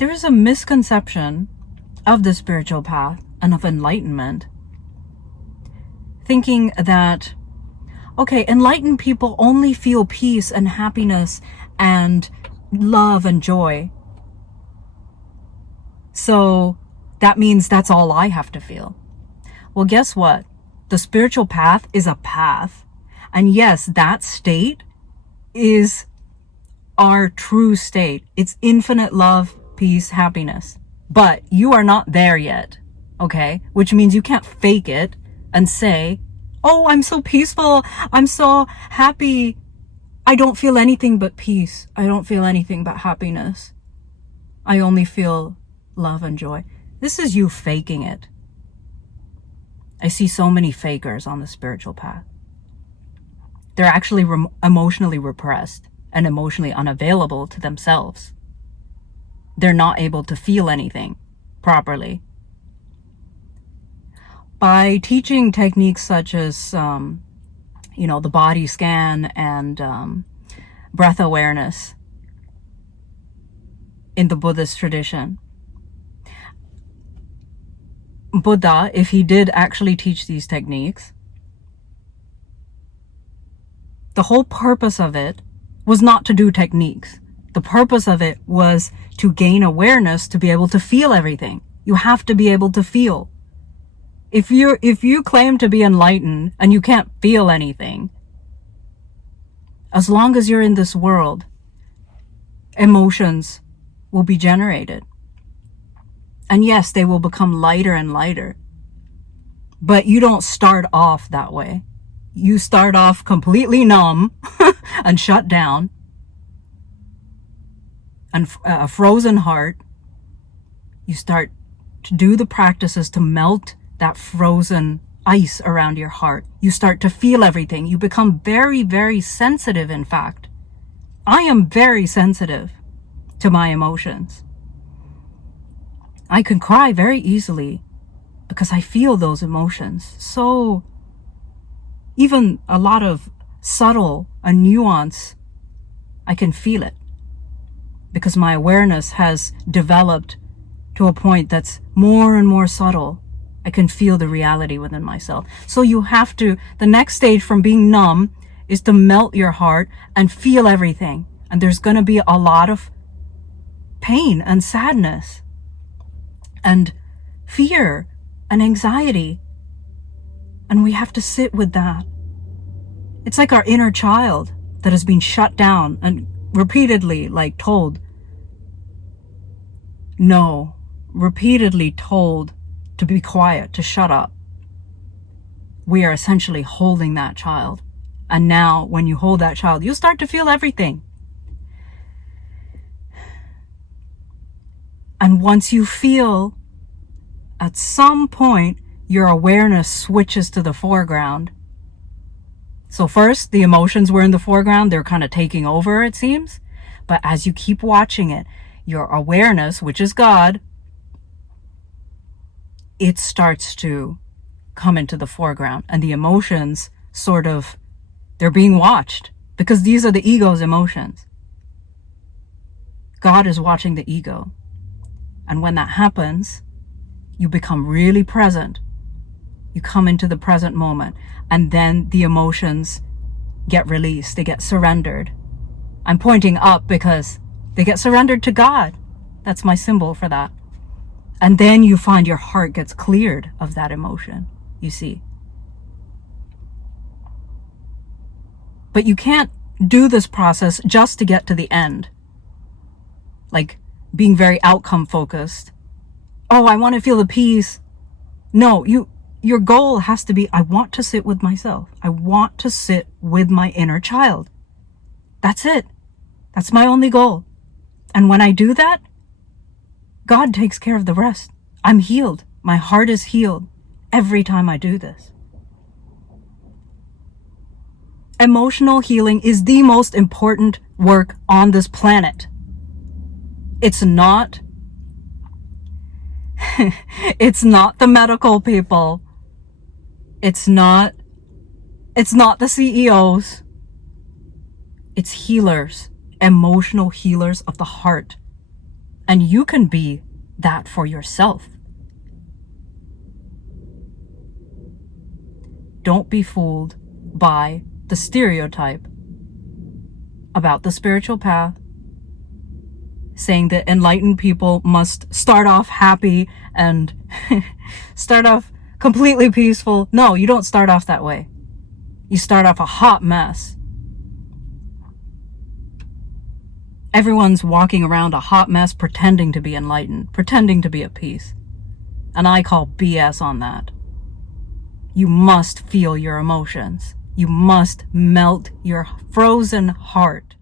there is a misconception of the spiritual path and of enlightenment, thinking that, okay, enlightened people only feel peace and happiness and love and joy. So that means that's all I have to feel. Well, guess what? The spiritual path is a path. And yes, that state is our true state. It's infinite love, peace, happiness. But you are not there yet, okay? Which means you can't fake it and say, oh, I'm so peaceful. I'm so happy. I don't feel anything but peace. I don't feel anything but happiness. I only feel love and joy. This is you faking it. I see so many fakers on the spiritual path. They're actually emotionally repressed and emotionally unavailable to themselves. They're not able to feel anything properly. By teaching techniques such as, the body scan and breath awareness in the Buddhist tradition, Buddha, if he did actually teach these techniques, the whole purpose of it was not to do techniques. The purpose of it was to gain awareness, to be able to feel everything. You have to be able to feel. If you claim to be enlightened and you can't feel anything, as long as you're in this world, emotions will be generated. And yes, they will become lighter and lighter. But you don't start off that way. You start off completely numb and shut down and a frozen heart. You start to do the practices to melt that frozen ice around your heart. You start to feel everything. You become very, very sensitive, in fact. I am very sensitive to my emotions. I can cry very easily because I feel those emotions. So even a lot of subtle and nuance, I can feel it because my awareness has developed to a point that's more and more subtle. I can feel the reality within myself. So you have to, the next stage from being numb is to melt your heart and feel everything. And there's going to be a lot of pain and sadness and fear and anxiety. And we have to sit with that. It's like our inner child that has been shut down and repeatedly told no, repeatedly told to be quiet, to shut up. We are essentially holding that child. And now when you hold that child, you start to feel everything. And once you feel, at some point, your awareness switches to the foreground. So first, the emotions were in the foreground. They're kind of taking over, it seems. But as you keep watching it, your awareness, which is God, it starts to come into the foreground. And the emotions they're being watched because these are the ego's emotions. God is watching the ego. And when that happens, you become really present. You come into the present moment. And then the emotions get released. They get surrendered. I'm pointing up because they get surrendered to God. That's my symbol for that. And then you find your heart gets cleared of that emotion, you see. But you can't do this process just to get to the end. Like being very outcome focused. Oh, I want to feel the peace. No, your goal has to be, I want to sit with myself. I want to sit with my inner child. That's it. That's my only goal. And when I do that, God takes care of the rest. I'm healed. My heart is healed every time I do this. Emotional healing is the most important work on this planet. It's not the medical people. It's not the CEOs. It's healers, emotional healers of the heart. And you can be that for yourself. Don't be fooled by the stereotype about the spiritual path, saying that enlightened people must start off happy and start off completely peaceful. No, you don't start off that way. You start off a hot mess. Everyone's walking around a hot mess pretending to be enlightened, pretending to be at peace. And I call BS on that. You must feel your emotions. You must melt your frozen heart.